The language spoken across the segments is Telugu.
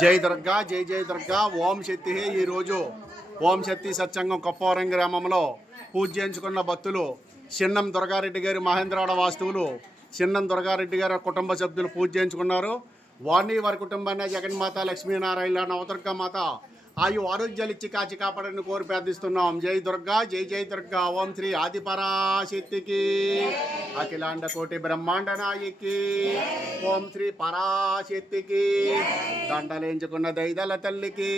జై దుర్గా జై జై దుర్గా ఓం శక్తి ఈరోజు ఓం శక్తి సత్సంగం కొప్పవరం గ్రామంలో పూజ చేయించుకున్న భక్తులు చిన్నం దుర్గారెడ్డి గారి మహేంద్రవాడ వాస్తువులు చిన్నం దుర్గారెడ్డి గారి కుటుంబ సభ్యులు పూజ చేయించుకున్నారు. వాణి వారి కుటుంబాన్ని జగన్మాత లక్ష్మీనారాయణ నవదుర్గా మాత ఆయు ఆరోగ్యాలు ఇచ్చి కాచి కాపాడని కోరి ప్రార్థిస్తున్నాం. జై దుర్గా జై జై దుర్గా. ఓం శ్రీ ఆదిపరాశక్తికి. అఖిలాండ కోటి బ్రహ్మాండ నాయకి. ఓం శ్రీ పరాశక్తికి. దండలేంచుకున్న దైదల తల్లికి.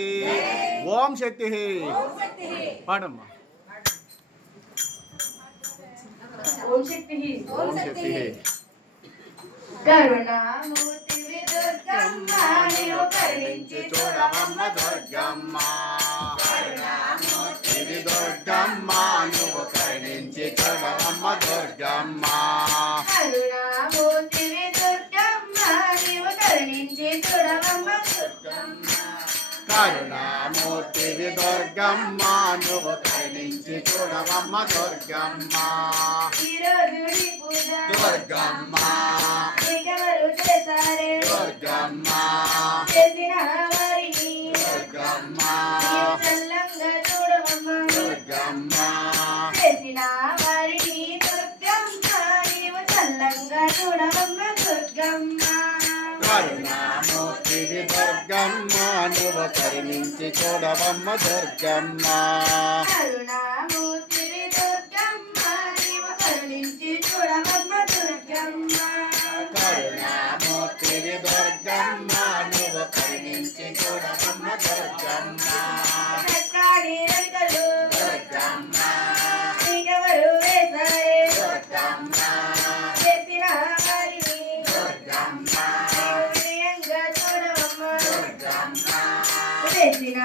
ఓం శక్తి పాడమ్మా. ఓం శక్తి ఓం శక్తి కరుణామూర్తివి దుర్గమ్మ నీవు కరుణించి చూడవమ్మ దుర్గమ్మ. ఇది దుర్గమ్మ నువ్వు కరుణించి చూడవమ్మ దుర్గమ్మ. కరుణామూర్తివి దుర్గమ్మ నీవు కరుణించి చూడవమ్మ దుర్గమ్మ. కరుణామూర్తివి దుర్గమ్మ నువ్వు కరుణించి చూడవమ్మ దుర్గమ్మ. దుర్గమ్మ చల్లంగా చూడవమ్మ దుర్గమ్మ కరుణామూర్తివి దుర్గమ్మ నువ్వు కరుణించి చూడవమ్మ దుర్గమ్మ. కరుణామూర్తివి చేసిన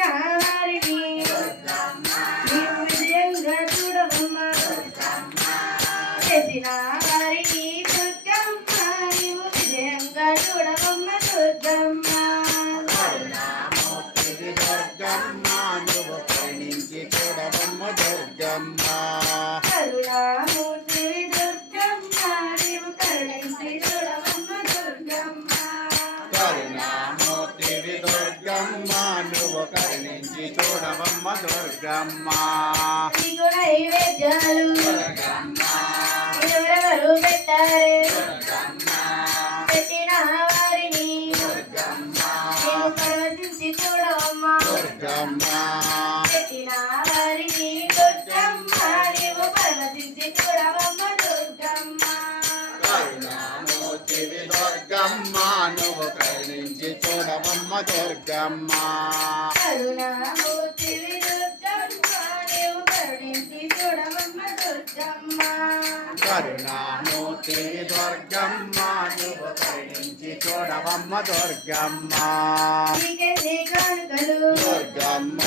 yeah. చూడవమ్మ దుర్గమ్మ నైవేద్యాలు పెట్టారే కరుణామూర్తివి దుర్గమ్మ. నువ్వు కరుణించి చూడవమ్మ దుర్గమ్మ. కరుణామూర్తివి దుర్గమ్మ నువ్వు కరుణించి చూడవమ్మ దుర్గమ్మ. దుర్గమ్మ.